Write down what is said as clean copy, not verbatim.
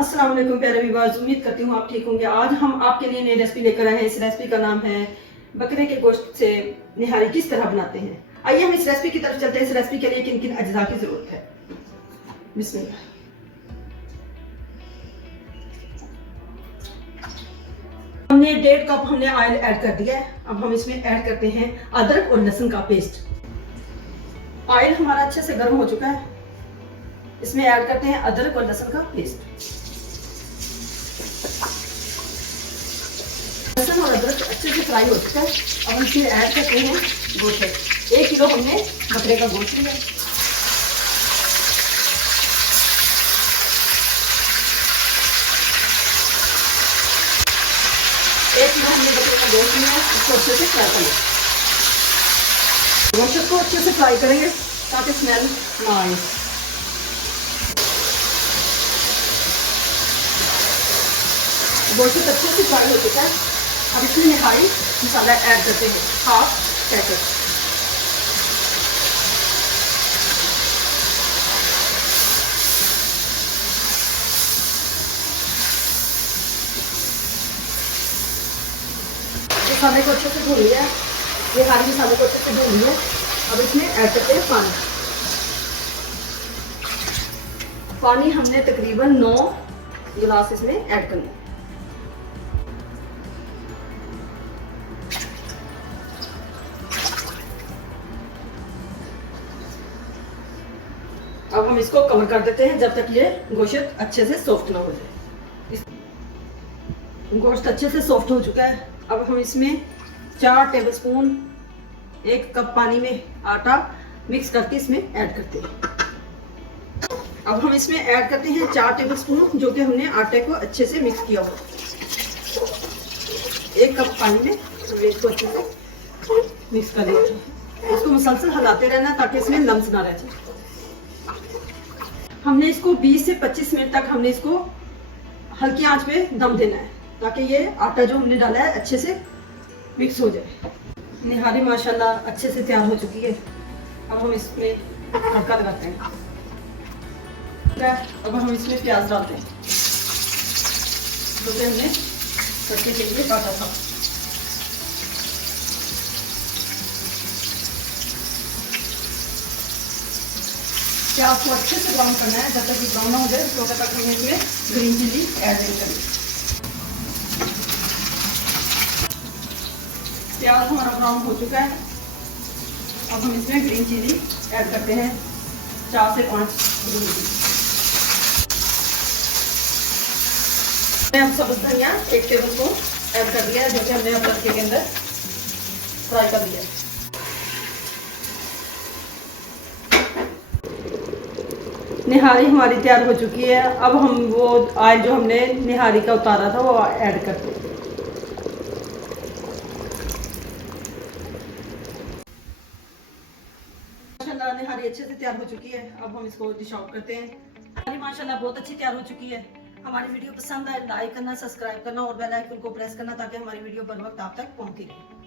अस्सलाम वालेकुम प्यारे व्यूअर्स, उम्मीद करती हूँ आप ठीक होंगे। आज हम आपके लिए नई रेसिपी लेकर आए हैं। इस रेसिपी का नाम है बकरे के गोश्त से निहारी किस तरह बनाते हैं। आइए हम इस रेसिपी की तरफ चलते हैं। इस रेसिपी के लिए किन किन अज्जा की जरूरत है। बिस्मिल्लाह। हमने 1.5 कप हमने ऑयल ऐड कर दिया है। अब हम इसमें ऐड करते हैं अदरक और लहसुन का पेस्ट। ऑयल हमारा अच्छे से गर्म हो चुका है। इसमें ऐड करते हैं अदरक और लहसुन का पेस्ट। लहसुन और अदरक अच्छे से फ्राई हो चुका है। अब हम इसमें ऐड करते हैं गोश्त। 1 किलो हमने बकरे का गोश्त लिया। हमने बकरे का गोश्त लिया, इसको अच्छे से फ्राई करेंगे। गोश्त को अच्छे से फ्राई करेंगे ताकि स्मेल ना आए। गोश्त अच्छे से फ्राई हो चुका है। अब इसमें निहारी मसाला ऐड करते हैं, 1/2 पैकेट। मसाले को अच्छे से धो लिया है। ये हरी मसाले को अच्छे से धो लिया। अब इसमें ऐड करते हैं पानी। पानी हमने तकरीबन 9 गिलास इसमें ऐड करना है। अब हम इसको कवर कर देते हैं जब तक ये गोश्त अच्छे से सॉफ्ट ना हो जाए। गोश्त अच्छे से सॉफ्ट हो चुका है। अब हम इसमें 4 टेबलस्पून 1 कप पानी में आटा मिक्स करके इसमें ऐड करते हैं। अब हम इसमें ऐड करते हैं 4 टेबलस्पून जो कि हमने आटे को अच्छे से मिक्स किया हो। 1 कप पानी में हम इसको अच्छे से मिक्स कर लेंगे। इसको मुसलसल हिलाते रहना ताकि इसमें लम्स ना रह जाए। हमने इसको 20 से 25 मिनट तक हमने इसको हल्की आंच पे दम देना है ताकि ये आटा जो हमने डाला है अच्छे से मिक्स हो जाए। निहारी माशाल्लाह अच्छे से तैयार हो चुकी है। अब हम इसमें तड़का लगाते हैं। अब हम इसमें प्याज डालते हैं जो कि हमने तड़के के लिए काटा था। प्याज को अच्छे से ब्राउन करना है। जब तक ये ब्राउन ना हो जाए तो तब तक हम इसमें ग्रीन चिली ऐड नहीं करेंगे। प्याज हमारा ब्राउन हो चुका है। अब हम इसमें ग्रीन चिली ऐड करते हैं, 4 से 5 ग्रीन चिली। अब सब्ज़ धनिया 1 टेबलस्पून ऐड कर दिया है जो कि हमने अब तड़के के अंदर फ्राई कर दिया है। निहारी हमारी तैयार हो चुकी है। अब हम वो ऑयल जो हमने निहारी का उतारा था वो ऐड करते हैं। माशाल्लाह निहारी अच्छे से तैयार हो चुकी है। अब हम इसको डिश आउट करते हैं। निहारी माशाल्लाह बहुत अच्छी तैयार हो चुकी है। हमारी वीडियो पसंद आए लाइक करना, सब्सक्राइब करना और बेल आइकन को प्रेस करना ताकि हमारी वीडियो बर वक्त आप तक पहुंचती रहे।